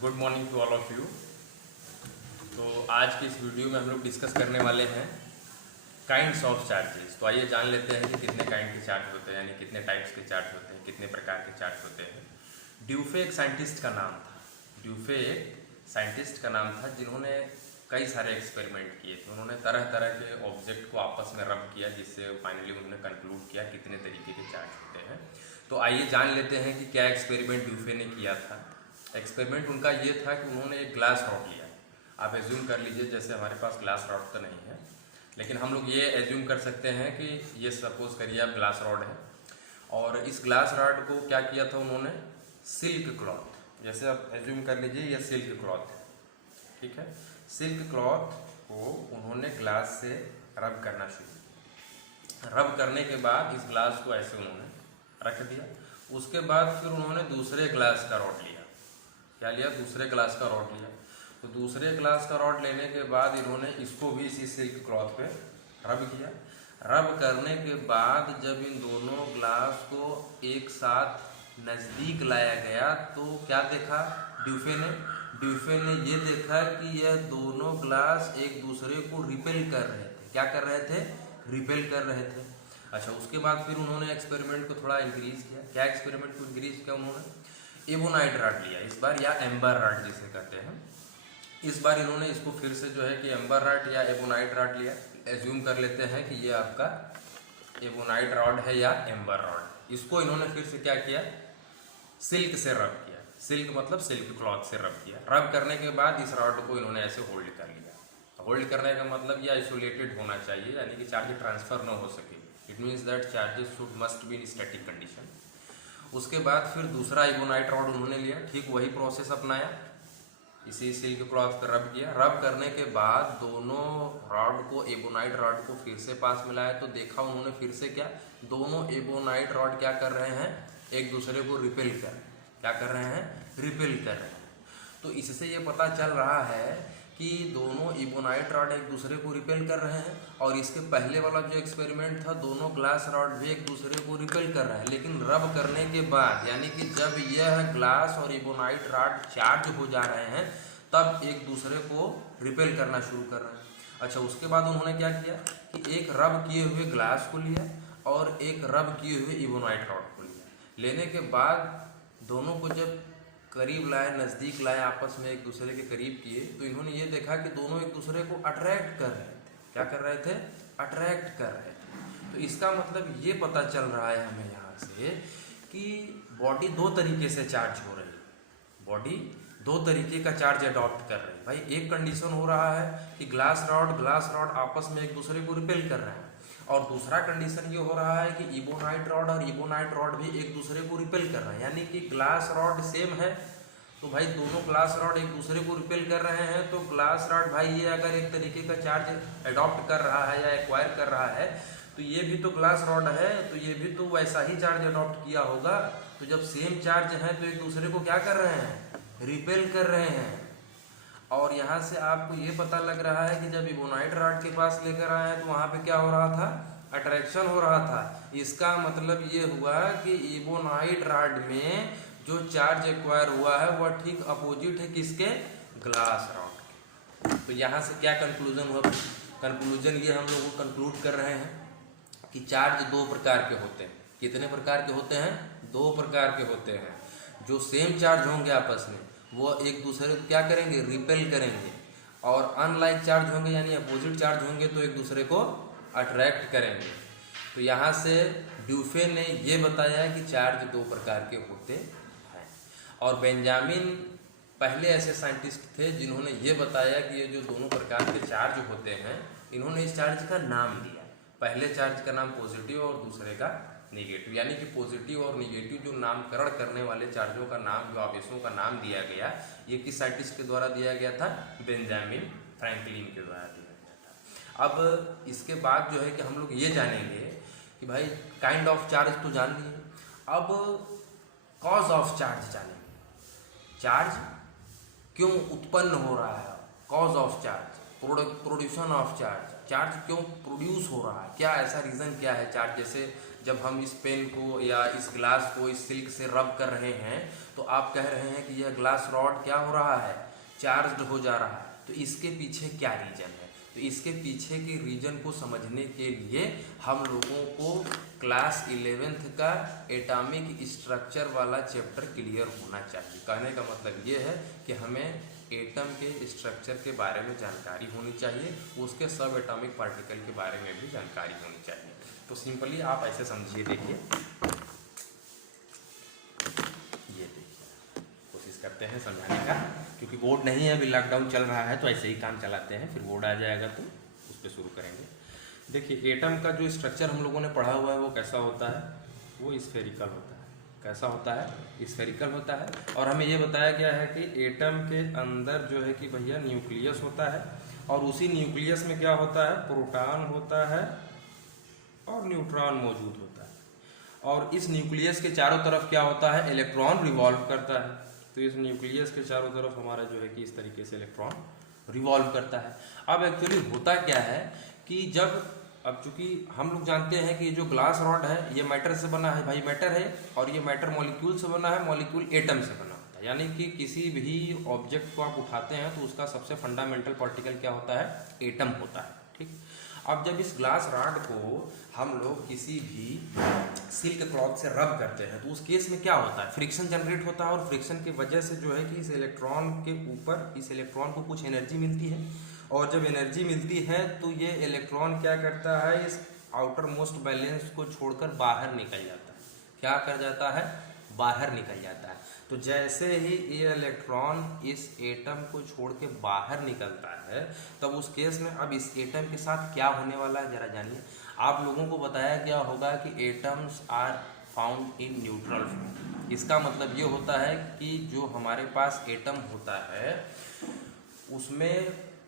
Good morning to all of you. तो आज की इस वीडियो में हम लोग डिस्कस करने वाले हैं काइंड्स ऑफ चार्जेस। तो आइए जान लेते हैं कि कितने काइंड के चार्ज होते हैं, यानी कितने टाइप्स के चार्ज होते हैं, कितने प्रकार के चार्ज होते हैं। ड्यूफे एक साइंटिस्ट का नाम था। ड्यूफे एक साइंटिस्ट का नाम था जिन्होंने कई सारे एक्सपेरिमेंट किए थे। उन्होंने तरह तरह के ऑब्जेक्ट को आपस में रब किया, जिससे फाइनली उन्होंने कंक्लूड किया कितने तरीके के चार्ज होते हैं। तो आइए जान लेते हैं कि क्या एक्सपेरिमेंट ड्यूफे ने किया था। एक्सपेरिमेंट उनका ये था कि उन्होंने एक ग्लास रॉड लिया। आप एज्यूम कर लीजिए जैसे हमारे पास ग्लास रॉड तो नहीं है, लेकिन हम लोग ये एज्यूम कर सकते हैं कि ये सपोज करिए आप ग्लास रॉड है, और इस ग्लास रॉड को क्या किया था उन्होंने, सिल्क क्लॉथ, जैसे आप एज्यूम कर लीजिए ये सिल्क क्लॉथ है, ठीक है। सिल्क क्लॉथ को उन्होंने ग्लास से रब करना शुरू। रब करने के बाद इस ग्लास को ऐसे उन्होंने रख दिया। उसके बाद फिर उन्होंने दूसरे ग्लास का रॉड लिया। क्या लिया? दूसरे ग्लास का रॉड लिया। तो दूसरे ग्लास का रॉड लेने के बाद इन्होंने इसको भी इसी सिल्क क्लॉथ पे रब किया। रब करने के बाद जब इन दोनों ग्लास को एक साथ नज़दीक लाया गया तो क्या देखा ड्यूफे ने? ड्यूफे ने ये देखा कि यह दोनों ग्लास एक दूसरे को रिपेल कर रहे थे। क्या कर रहे थे? रिपेल कर रहे थे। अच्छा, उसके बाद फिर उन्होंने एक्सपेरिमेंट को थोड़ा इंक्रीज किया। क्या एक्सपेरिमेंट को इंक्रीज किया उन्होंने? एबोनाइट रॉड लिया इस बार, या एम्बर रॉड जिसे कहते हैं। इस बार इन्होंने इसको फिर से जो है कि एम्बर रॉड या एबोनाइट रॉड लिया। एज्यूम कर लेते हैं कि ये आपका एबोनाइट रॉड है या एम्बर रॉड। इसको इन्होंने फिर से क्या किया? सिल्क से रब किया। सिल्क मतलब सिल्क क्लॉथ से रब किया। रब करने के बाद इस रॉड को इन्होंने ऐसे होल्ड कर लिया। होल्ड करने का मतलब ये आइसोलेटेड होना चाहिए, यानी कि चार्ज ट्रांसफर न हो सके। It means that charges should must be in static condition. उसके बाद फिर दूसरा एबोनाइट रॉड उन्होंने लिया, ठीक वही प्रोसेस अपनाया, इसी सिल्क क्लॉथ पर रब किया। रब करने के बाद दोनों रॉड को, एबोनाइट रॉड को फिर से पास मिलाया तो देखा उन्होंने फिर से क्या, दोनों एबोनाइट रॉड क्या कर रहे हैं? एक दूसरे को रिपेल कर, क्या कर रहे हैं? रिपेल कर रहे हैं। तो इससे ये पता चल रहा है कि दोनों एबोनाइट रॉड एक दूसरे को रिपेल कर रहे हैं। और इसके पहले वाला जो एक्सपेरिमेंट था, दोनों ग्लास रॉड भी एक दूसरे को रिपेल कर रहा है, लेकिन रब करने के बाद, यानी कि जब यह ग्लास और एबोनाइट रॉड चार्ज हो जा रहे हैं तब एक दूसरे को रिपेल करना शुरू कर रहे हैं। अच्छा, उसके बाद उन्होंने क्या किया कि एक रब किए हुए ग्लास को लिया और एक रब किए हुए एबोनाइट रॉड को लिया। लेने के बाद दोनों को जब करीब लाए, नज़दीक लाए, आपस में एक दूसरे के करीब किए, तो इन्होंने ये देखा कि दोनों एक दूसरे को अट्रैक्ट कर रहे थे। क्या कर रहे थे? अट्रैक्ट कर रहे थे। तो इसका मतलब ये पता चल रहा है हमें यहाँ से कि बॉडी दो तरीके से चार्ज हो रही है। बॉडी दो तरीके का चार्ज अडॉप्ट कर रही है। भाई एक कंडीशन हो रहा है कि ग्लास रॉड आपस में एक दूसरे को रिपेल कर रहे हैं, और दूसरा कंडीशन ये हो रहा है कि इबोनाइट रॉड और इबोनाइट रॉड भी एक दूसरे को रिपेल कर रहे हैं। यानी कि ग्लास रॉड सेम है, तो भाई दोनों ग्लास रॉड एक दूसरे को रिपेल कर रहे हैं। तो ग्लास रॉड भाई ये अगर एक तरीके का चार्ज अडॉप्ट कर रहा है या एक्वायर कर रहा है, तो ये भी तो ग्लास रॉड है, तो ये भी तो वैसा ही चार्ज अडॉप्ट किया होगा। तो जब सेम चार्ज है तो एक दूसरे को क्या कर रहे हैं? रिपेल कर रहे हैं। और यहाँ से आपको ये पता लग रहा है कि जब इबोनाइट रॉड के पास लेकर आए हैं तो वहाँ पे क्या हो रहा था? अट्रैक्शन हो रहा था। इसका मतलब ये हुआ कि इबोनाइट रॉड में जो चार्ज एक्वायर हुआ है वह ठीक अपोजिट है किसके? ग्लास रॉड के। तो यहाँ से क्या कंक्लूजन हुआ? कंक्लूजन ये हम लोग को कंक्लूड कर रहे हैं कि चार्ज दो प्रकार के होते हैं। कितने प्रकार के होते हैं? दो प्रकार के होते हैं। जो सेम चार्ज होंगे आपस में वो एक दूसरे को क्या करेंगे? रिपेल करेंगे। और अनलाइक चार्ज होंगे यानी अपोजिट चार्ज होंगे तो एक दूसरे को अट्रैक्ट करेंगे। तो यहाँ से ड्यूफे ने ये बताया कि चार्ज दो प्रकार के होते हैं। और बेंजामिन पहले ऐसे साइंटिस्ट थे जिन्होंने ये बताया कि ये जो दोनों प्रकार के चार्ज होते हैं, इन्होंने इस चार्ज का नाम दिया। पहले चार्ज का नाम पॉजिटिव और दूसरे का निगेटिव, यानी कि पॉजिटिव और निगेटिव जो नामकरण करने वाले चार्जों का नाम, जो आवेशों का नाम दिया गया, ये किस साइंटिस्ट के द्वारा दिया गया था? बेंजामिन फ्रैंकलिन के द्वारा दिया गया था। अब इसके बाद जो है कि हम लोग ये जानेंगे कि भाई काइंड ऑफ चार्ज तो जान लिए, अब कॉज ऑफ चार्ज जानेंगे। चार्ज क्यों उत्पन्न हो रहा है? Cause of charge, production of charge, charge क्यों प्रोड्यूस हो रहा है, क्या ऐसा रीज़न क्या है चार्ज। जैसे जब हम इस पेन को या इस ग्लास को इस सिल्क से रब कर रहे हैं तो आप कह रहे हैं कि यह ग्लास रॉड क्या हो रहा है, चार्ज्ड हो जा रहा है। तो इसके पीछे क्या रीज़न है, तो इसके पीछे के रीजन को समझने के लिए हम लोगों को क्लास 11th का एटॉमिक स्ट्रक्चर वाला चैप्टर क्लियर होना चाहिए। कहने का मतलब ये है कि हमें एटम के स्ट्रक्चर के बारे में जानकारी होनी चाहिए, उसके सब एटॉमिक पार्टिकल के बारे में भी जानकारी होनी चाहिए। तो सिंपली आप ऐसे समझिए, देखिए ये देखिए, कोशिश करते हैं समझाने का, क्योंकि बोर्ड नहीं है, अभी लॉकडाउन चल रहा है तो ऐसे ही काम चलाते हैं, फिर बोर्ड आ जाएगा तो उस पर शुरू करेंगे। देखिए एटम का जो स्ट्रक्चर हम लोगों ने पढ़ा हुआ है वो कैसा होता है, वो स्फेरिकल होता है। कैसा होता है, स्फेरिकल होता है। और हमें ये बताया गया है कि एटम के अंदर जो है कि भैया न्यूक्लियस होता है, और उसी न्यूक्लियस में क्या होता है, प्रोटॉन होता है और न्यूट्रॉन मौजूद होता है। और इस न्यूक्लियस के चारों तरफ क्या होता है, इलेक्ट्रॉन रिवॉल्व करता है। तो इस न्यूक्लियस के चारों तरफ हमारा जो है कि इस तरीके से इलेक्ट्रॉन रिवॉल्व करता है। अब एक्चुअली होता क्या है कि जब, अब चूंकि हम लोग जानते हैं कि ये जो ग्लास रॉड है ये मैटर से बना है, भाई मैटर है, और ये मैटर मॉलिक्यूल से बना है, मॉलिक्यूल एटम से बना होता है। यानी कि किसी भी ऑब्जेक्ट को आप उठाते हैं तो उसका सबसे फंडामेंटल पार्टिकल क्या होता है, एटम होता है। ठीक, अब जब इस ग्लास रॉड को हम लोग किसी भी सिल्क क्लॉथ से रब करते हैं तो उस केस में क्या होता है, फ्रिक्शन जनरेट होता है, और फ्रिक्शन की वजह से जो है कि इस इलेक्ट्रॉन के ऊपर इस इलेक्ट्रॉन को कुछ एनर्जी मिलती है, और जब एनर्जी मिलती है तो ये इलेक्ट्रॉन क्या करता है, इस आउटर मोस्ट बैलेंस को छोड़कर बाहर निकल जाता है। क्या कर जाता है, बाहर निकल जाता है। तो जैसे ही ये इलेक्ट्रॉन इस एटम को छोड़ के बाहर निकलता है तब उस केस में अब इस एटम के साथ क्या होने वाला है जरा जानिए। आप लोगों को बताया गया होगा कि atoms are found in neutral form. इसका मतलब ये होता है कि जो हमारे पास एटम होता है उसमें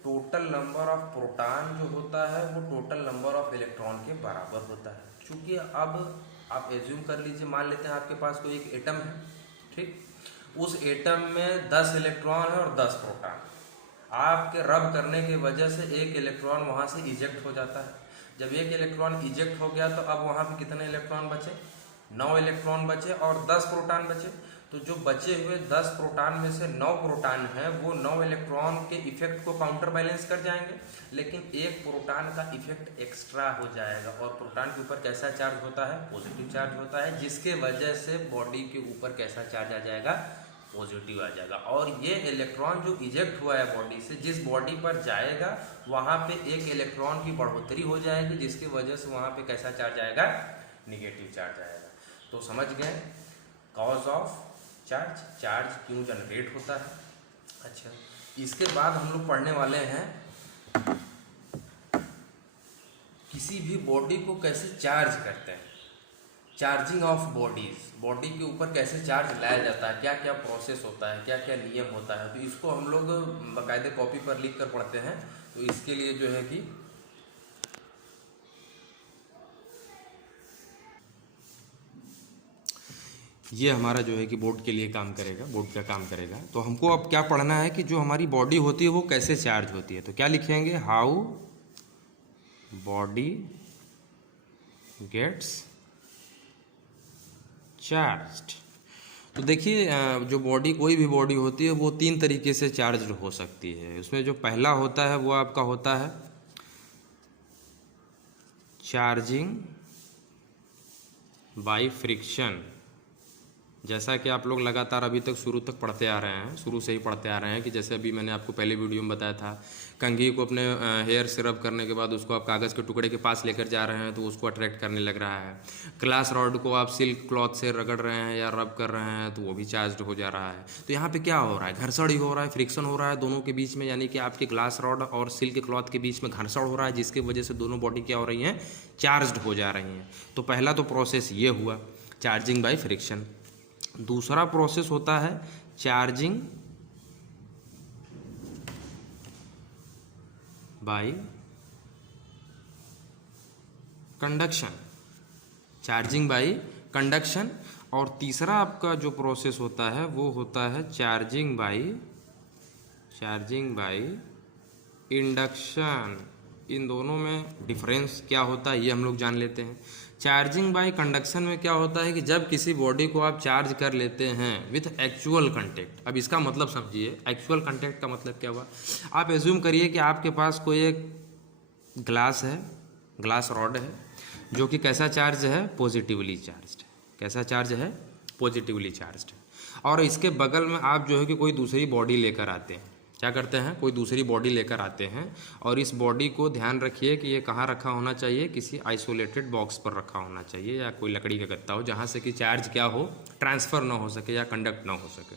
टोटल नंबर ऑफ प्रोटॉन जो होता है वो टोटल नंबर ऑफ इलेक्ट्रॉन के बराबर होता है। क्योंकि अब आप एज्यूम कर लीजिए, मान लेते हैं आपके पास कोई एक एटम है, ठीक, उस एटम में 10 इलेक्ट्रॉन है और 10 प्रोटॉन। आपके रब करने की वजह से एक इलेक्ट्रॉन वहाँ से इजेक्ट हो जाता है। जब एक इलेक्ट्रॉन इजेक्ट हो गया तो अब वहाँ पे कितने इलेक्ट्रॉन बचे, 9 इलेक्ट्रॉन बचे और 10 प्रोटॉन बचे। तो जो बचे हुए 10 प्रोटॉन में से 9 प्रोटॉन हैं वो 9 इलेक्ट्रॉन के इफेक्ट को काउंटर बैलेंस कर जाएंगे, लेकिन एक प्रोटॉन का इफेक्ट एक्स्ट्रा हो जाएगा। और प्रोटॉन के ऊपर कैसा चार्ज होता है, पॉजिटिव चार्ज होता है, जिसके वजह से बॉडी के ऊपर कैसा चार्ज आ जाएगा, पॉजिटिव आ जाएगा। और ये इलेक्ट्रॉन जो इजेक्ट हुआ है बॉडी से, जिस बॉडी पर जाएगा वहाँ पे एक इलेक्ट्रॉन की बढ़ोतरी हो जाएगी, जिसकी वजह से वहाँ पे कैसा चार्ज आएगा, निगेटिव चार्ज आएगा। तो समझ गए कॉज ऑफ चार्ज, चार्ज क्यों जनरेट होता है। अच्छा, इसके बाद हम लोग पढ़ने वाले हैं किसी भी बॉडी को कैसे चार्ज करते हैं, चार्जिंग ऑफ बॉडीज, बॉडी के ऊपर कैसे चार्ज लाया जाता है, क्या क्या प्रोसेस होता है, क्या क्या नियम होता है। तो इसको हम लोग बाकायदे कॉपी पर लिख कर पढ़ते हैं। तो इसके लिए जो है कि ये हमारा जो है कि बोर्ड के लिए काम करेगा, बोर्ड का काम करेगा। तो हमको अब क्या पढ़ना है कि जो हमारी बॉडी होती है वो कैसे चार्ज होती है। तो क्या लिखेंगे, हाउ बॉडी गेट्स चार्ज्ड। तो देखिए जो बॉडी, कोई भी बॉडी होती है वो 3 तरीके से चार्ज हो सकती है। उसमें जो पहला होता है वो आपका होता है चार्जिंग बाय फ्रिक्शन। जैसा कि आप लोग लगातार अभी तक शुरू तक पढ़ते आ रहे हैं, शुरू से ही पढ़ते आ रहे हैं कि जैसे अभी मैंने आपको पहले वीडियो में बताया था, कंघी को अपने हेयर से रब करने के बाद उसको आप कागज़ के टुकड़े के पास लेकर जा रहे हैं तो उसको अट्रैक्ट करने लग रहा है। ग्लास रॉड को आप सिल्क क्लॉथ से रगड़ रहे हैं या रब कर रहे हैं तो वो भी चार्ज हो जा रहा है। तो यहाँ पे क्या हो रहा है, घर्षण ही हो रहा है, फ्रिक्शन हो रहा है दोनों के बीच में, यानी कि आपके ग्लास रॉड और सिल्क क्लॉथ के बीच में घर्षण हो रहा है, जिसकी वजह से दोनों बॉडी क्या हो रही हैं, चार्ज हो जा रही हैं। तो पहला तो प्रोसेस ये हुआ चार्जिंग बाय फ्रिक्शन। दूसरा प्रोसेस होता है charging by conduction, charging by conduction. और तीसरा आपका जो प्रोसेस होता है वो होता है चार्जिंग बाय इंडक्शन, इन दोनों में डिफरेंस क्या होता है ये हम लोग जान लेते हैं। चार्जिंग बाय कंडक्शन में क्या होता है कि जब किसी बॉडी को आप चार्ज कर लेते हैं विथ एक्चुअल कंटेक्ट। अब इसका मतलब समझिए, एक्चुअल कंटेक्ट का मतलब क्या हुआ। आप एज्यूम करिए कि आपके पास कोई एक ग्लास है, ग्लास रॉड है, जो कि कैसा चार्ज है, पॉजिटिवली चार्ज्ड। कैसा चार्ज है, पॉजिटिवली चार्ज्ड। और इसके बगल में आप जो है कि कोई दूसरी बॉडी लेकर आते हैं। क्या करते हैं, कोई दूसरी बॉडी लेकर आते हैं और इस बॉडी को ध्यान रखिए कि ये कहाँ रखा होना चाहिए, किसी आइसोलेटेड बॉक्स पर रखा होना चाहिए या कोई लकड़ी का गत्ता हो जहाँ से कि चार्ज क्या हो, ट्रांसफ़र ना हो सके या कंडक्ट ना हो सके।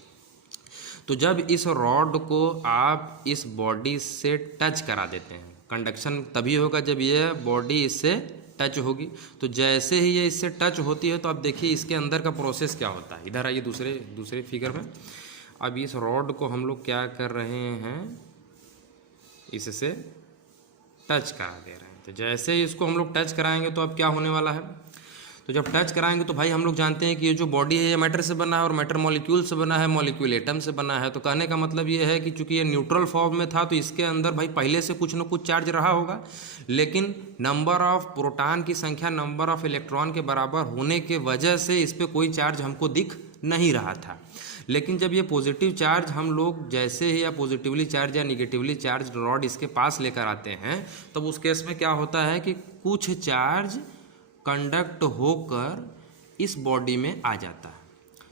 तो जब इस रॉड को आप इस बॉडी से टच करा देते हैं, कंडक्शन तभी होगा जब ये बॉडी इससे टच होगी। तो जैसे ही ये इससे टच होती है तो अब देखिए इसके अंदर का प्रोसेस क्या होता है। इधर आइए दूसरे फिगर में। अब इस रॉड को हम लोग क्या कर रहे हैं, इससे टच करा दे रहे हैं। तो जैसे ही इसको हम लोग टच कराएंगे तो अब क्या होने वाला है, तो जब टच कराएंगे तो भाई हम लोग जानते हैं कि ये जो बॉडी है ये मैटर से बना है और मैटर मॉलिक्यूल से बना है, मॉलिक्यूल एटम से बना है। तो कहने का मतलब ये है कि चूंकि ये न्यूट्रल फॉर्म में था तो इसके अंदर भाई पहले से कुछ ना कुछ चार्ज रहा होगा, लेकिन नंबर ऑफ प्रोटॉन की संख्या नंबर ऑफ इलेक्ट्रॉन के बराबर होने के वजह से इस पर कोई चार्ज हमको दिख नहीं रहा था। लेकिन जब ये पॉजिटिव चार्ज हम लोग जैसे ही या पॉजिटिवली चार्ज या निगेटिवली चार्ज रॉड इसके पास लेकर आते हैं तब उस केस में क्या होता है कि कुछ चार्ज कंडक्ट होकर इस बॉडी में आ जाता है।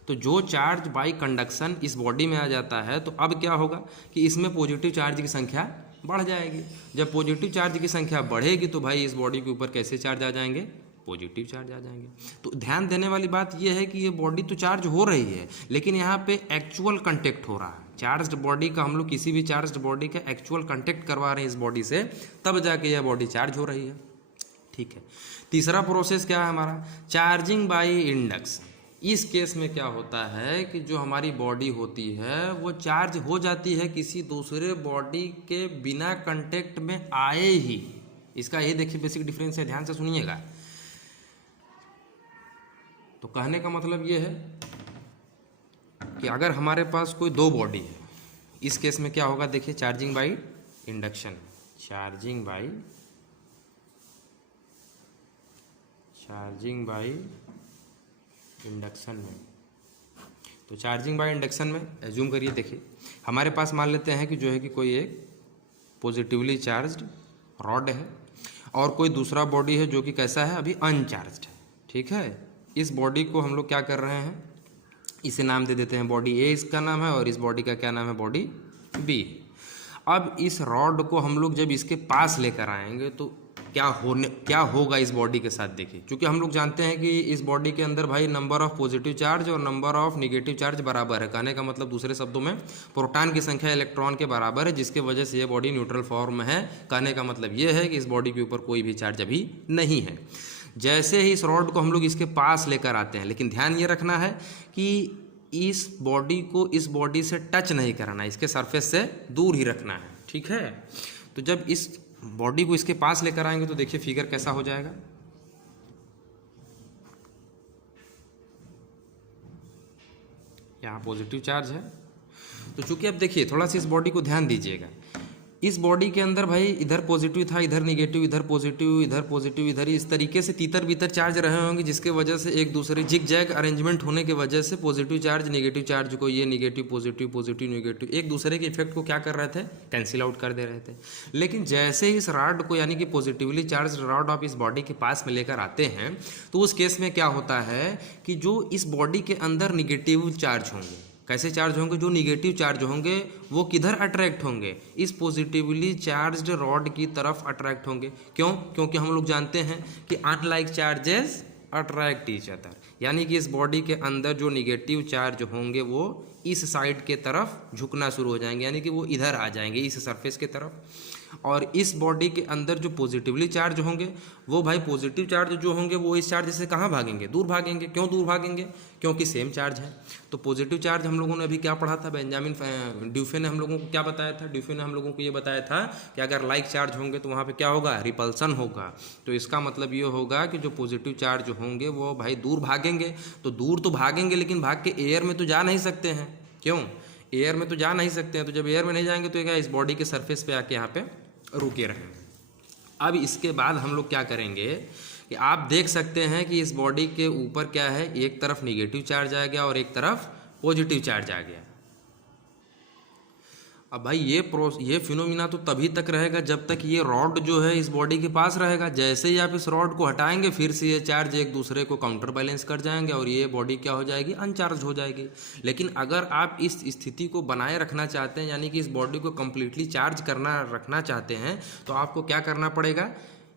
तो जो चार्ज बाय कंडक्शन इस बॉडी में आ जाता है तो अब क्या होगा कि इसमें पॉजिटिव चार्ज की संख्या बढ़ जाएगी। जब पॉजिटिव चार्ज की संख्या बढ़ेगी तो भाई इस बॉडी के ऊपर कैसे चार्ज आ जाएंगे, पॉजिटिव चार्ज आ जाएंगे। तो ध्यान देने वाली बात यह है कि ये बॉडी तो चार्ज हो रही है लेकिन यहाँ पे एक्चुअल कंटेक्ट हो रहा है। चार्ज्ड बॉडी का हम लोग किसी भी चार्ज्ड बॉडी का एक्चुअल कंटेक्ट करवा रहे हैं इस बॉडी से, तब जाके यह बॉडी चार्ज हो रही है। ठीक है, तीसरा प्रोसेस क्या है हमारा, चार्जिंग बाय इंडक्शन। इस केस में क्या होता है कि जो हमारी बॉडी होती है वो चार्ज हो जाती है किसी दूसरे बॉडी के बिना कांटेक्ट में आए ही। इसका ये देखिए बेसिक डिफरेंस है, ध्यान से सुनिएगा। तो कहने का मतलब ये है कि अगर हमारे पास कोई दो बॉडी है, इस केस में क्या होगा, देखिए charging by induction, charging by induction में। तो चार्जिंग बाय इंडक्शन में एज्यूम करिए, देखिए हमारे पास मान लेते हैं कि जो है कि कोई एक पॉजिटिवली चार्ज्ड रॉड है और कोई दूसरा बॉडी है जो कि कैसा है, अभी अनचार्ज्ड है। ठीक है, इस बॉडी को हम लोग क्या कर रहे हैं, इसे नाम दे देते हैं बॉडी ए, इसका नाम है, और इस बॉडी का क्या नाम है, बॉडी बी। अब इस रॉड को हम लोग जब इसके पास लेकर आएंगे तो क्या होगा इस बॉडी के साथ, देखिए क्योंकि हम लोग जानते हैं कि इस बॉडी के अंदर भाई नंबर ऑफ पॉजिटिव चार्ज और नंबर ऑफ निगेटिव चार्ज बराबर है। कहने का मतलब दूसरे शब्दों में प्रोटॉन की संख्या इलेक्ट्रॉन के बराबर है, जिसके वजह से ये बॉडी न्यूट्रल फॉर्म में है। कहने का मतलब ये है कि इस बॉडी के ऊपर कोई भी चार्ज अभी नहीं है। जैसे ही इस रॉड को हम लोग इसके पास लेकर आते हैं, लेकिन ध्यान ये रखना है कि इस बॉडी को इस बॉडी से टच नहीं कराना, इसके सरफेस से दूर ही रखना है। ठीक है, तो जब इस बॉडी को इसके पास लेकर आएंगे तो देखिए फिगर कैसा हो जाएगा। यहाँ पॉजिटिव चार्ज है, तो चूंकि अब देखिए थोड़ा सा इस बॉडी को ध्यान दीजिएगा। इस बॉडी के अंदर भाई इधर पॉजिटिव था, इधर निगेटिव, इधर पॉजिटिव, इधर पॉजिटिव, इधर, इस तरीके से तीतर बीतर चार्ज रहे होंगे, जिसके वजह से एक दूसरे जिग जैग अरेंजमेंट होने की वजह से पॉजिटिव चार्ज निगेटिव चार्ज को, ये निगेटिव पॉजिटिव पॉजिटिव निगेटिव, एक दूसरे के इफेक्ट को क्या कर रहे थे, कैंसिल आउट कर दे रहे थे। लेकिन जैसे ही इस रॉड को यानी कि पॉजिटिवली चार्ज रॉड आप इस बॉडी के पास में लेकर आते हैं तो उस केस में क्या होता है कि जो इस बॉडी के अंदर निगेटिव चार्ज होंगे, कैसे चार्ज होंगे, जो निगेटिव चार्ज होंगे वो किधर अट्रैक्ट होंगे, इस पॉजिटिवली चार्ज्ड रॉड की तरफ अट्रैक्ट होंगे। क्यों? क्योंकि हम लोग जानते हैं कि unlike charges attract each other, यानी कि इस बॉडी के अंदर जो निगेटिव चार्ज होंगे वो इस साइड के तरफ झुकना शुरू हो जाएंगे, यानी कि वो इधर आ जाएंगे इस सरफेस के तरफ। और इस बॉडी के अंदर जो पॉजिटिवली चार्ज होंगे वो भाई पॉजिटिव चार्ज जो होंगे वो इस चार्ज से कहाँ भागेंगे, दूर भागेंगे। क्यों दूर भागेंगे? क्योंकि सेम चार्ज है। तो पॉजिटिव चार्ज हम लोगों ने अभी क्या पढ़ा था, बेंजामिन ड्यूफे ने हम लोगों को क्या बताया था, ड्यूफे ने हम लोगों को ये बताया था कि अगर लाइक चार्ज होंगे तो वहाँ पे क्या होगा, रिपल्सन होगा। तो इसका मतलब ये होगा कि जो पॉजिटिव चार्ज होंगे वो भाई दूर भागेंगे। तो दूर तो भागेंगे लेकिन भाग के एयर में तो जा नहीं सकते हैं। क्यों? एयर में तो जा नहीं सकते हैं। तो जब एयर में नहीं जाएंगे तो क्या इस बॉडी के सरफेस पे आके यहाँ पे रुके रहेंगे। अब इसके बाद हम लोग क्या करेंगे कि आप देख सकते हैं कि इस बॉडी के ऊपर क्या है, एक तरफ निगेटिव चार्ज आ गया और एक तरफ पॉजिटिव चार्ज आ गया। अब भाई ये फिनोमिना तो तभी तक रहेगा जब तक ये रॉड जो है इस बॉडी के पास रहेगा। जैसे ही आप इस रॉड को हटाएंगे फिर से ये चार्ज एक दूसरे को काउंटर बैलेंस कर जाएंगे और ये बॉडी क्या हो जाएगी, अनचार्ज हो जाएगी। लेकिन अगर आप इस स्थिति को बनाए रखना चाहते हैं, यानी कि इस बॉडी को कंप्लीटली चार्ज रखना चाहते हैं, तो आपको क्या करना पड़ेगा,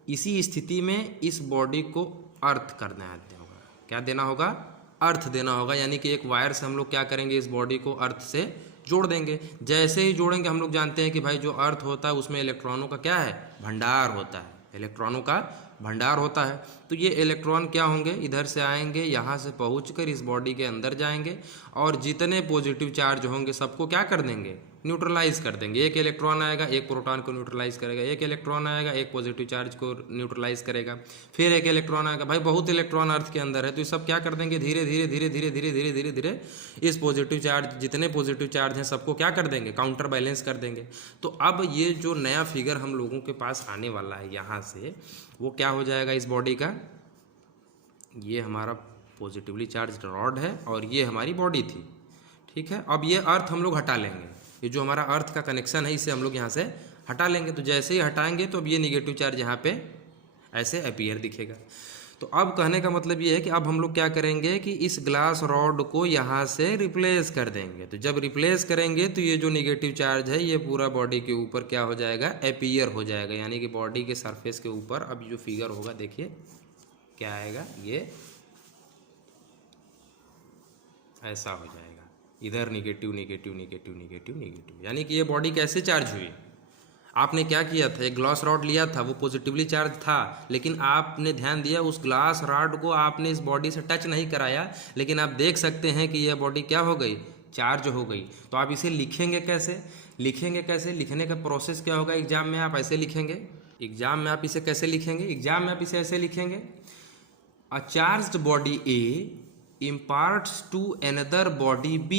इसी स्थिति में इस बॉडी को अर्थ करना होगा। क्या देना होगा, अर्थ देना होगा। यानी कि एक वायर से हम लोग क्या करेंगे, इस बॉडी को अर्थ से जोड़ देंगे। जैसे ही जोड़ेंगे, हम लोग जानते हैं कि भाई जो अर्थ होता है उसमें इलेक्ट्रॉनों का क्या है, भंडार होता है, इलेक्ट्रॉनों का भंडार होता है। तो ये इलेक्ट्रॉन क्या होंगे, इधर से आएंगे, यहाँ से पहुँचकर इस बॉडी के अंदर जाएंगे और जितने पॉजिटिव चार्ज होंगे सबको क्या कर देंगे, न्यूट्रलाइज कर देंगे। एक इलेक्ट्रॉन आएगा, एक प्रोटॉन को न्यूट्रलाइज करेगा, एक इलेक्ट्रॉन आएगा, एक पॉजिटिव चार्ज को न्यूट्रलाइज करेगा, फिर एक इलेक्ट्रॉन आएगा। भाई बहुत इलेक्ट्रॉन अर्थ के अंदर है, तो ये सब क्या कर देंगे, धीरे धीरे धीरे धीरे धीरे धीरे धीरे धीरे इस पॉजिटिव चार्ज, जितने पॉजिटिव चार्ज हैं सबको क्या कर देंगे, काउंटर बैलेंस कर देंगे। तो अब ये जो नया फिगर हम लोगों के पास आने वाला है यहाँ से, वो क्या हो जाएगा, इस बॉडी का, ये हमारा पॉजिटिवली चार्ज रॉड है और ये हमारी बॉडी थी, ठीक है। अब ये अर्थ हम लोग हटा लेंगे, ये जो हमारा अर्थ का कनेक्शन है इसे हम लोग यहाँ से हटा लेंगे। तो जैसे ही हटाएंगे तो अब ये निगेटिव चार्ज यहाँ पे ऐसे अपीयर दिखेगा। तो अब कहने का मतलब ये है कि अब हम लोग क्या करेंगे कि इस ग्लास रॉड को यहाँ से रिप्लेस कर देंगे। तो जब रिप्लेस करेंगे तो ये जो निगेटिव चार्ज है ये पूरा बॉडी के ऊपर क्या हो जाएगा, अपीयर हो जाएगा। यानी कि बॉडी के सरफेस के ऊपर अब जो फिगर होगा, देखिए क्या आएगा, ये ऐसा हो जाएगा, इधर negative negative negative negative negative. यानी कि ये बॉडी कैसे चार्ज हुई, आपने क्या किया था, एक ग्लास रॉड लिया था, वो पॉजिटिवली चार्ज था, लेकिन आपने ध्यान दिया उस ग्लास रॉड को आपने इस बॉडी से टच नहीं कराया, लेकिन आप देख सकते हैं कि यह बॉडी क्या हो गई, चार्ज हो गई। तो आप इसे लिखेंगे कैसे, लिखने का प्रोसेस क्या होगा, एग्जाम में आप ऐसे लिखेंगे, एग्जाम में आप इसे कैसे लिखेंगे, एग्जाम में आप इसे ऐसे लिखेंगे, a charged body a imparts to another body B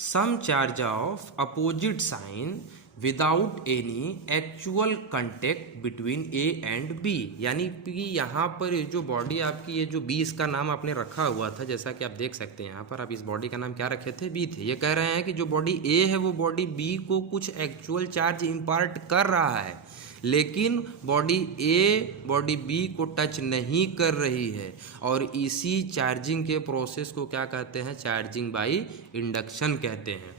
some charge of opposite sign without any actual contact between A and B। यानी कि यहाँ पर ये जो बॉडी आपकी, ये जो B, इसका नाम आपने रखा हुआ था, जैसा कि आप देख सकते हैं यहाँ पर, आप इस बॉडी का नाम क्या रखे थे, B थे। ये कह रहे हैं कि जो बॉडी A है वो बॉडी B को कुछ एक्चुअल चार्ज इम्पार्ट कर रहा है, लेकिन बॉडी ए बॉडी बी को टच नहीं कर रही है। और इसी चार्जिंग के प्रोसेस को क्या कहते हैं, चार्जिंग बाय इंडक्शन कहते हैं।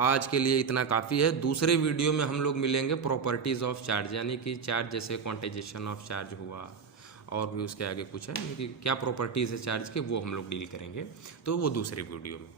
आज के लिए इतना काफ़ी है। दूसरे वीडियो में हम लोग मिलेंगे प्रॉपर्टीज़ ऑफ चार्ज, यानी कि चार्ज जैसे क्वांटाइजेशन ऑफ चार्ज हुआ और भी उसके आगे कुछ है, यानी कि क्या प्रॉपर्टीज़ है चार्ज के, वो हम लोग डील करेंगे, तो वो दूसरे वीडियो में।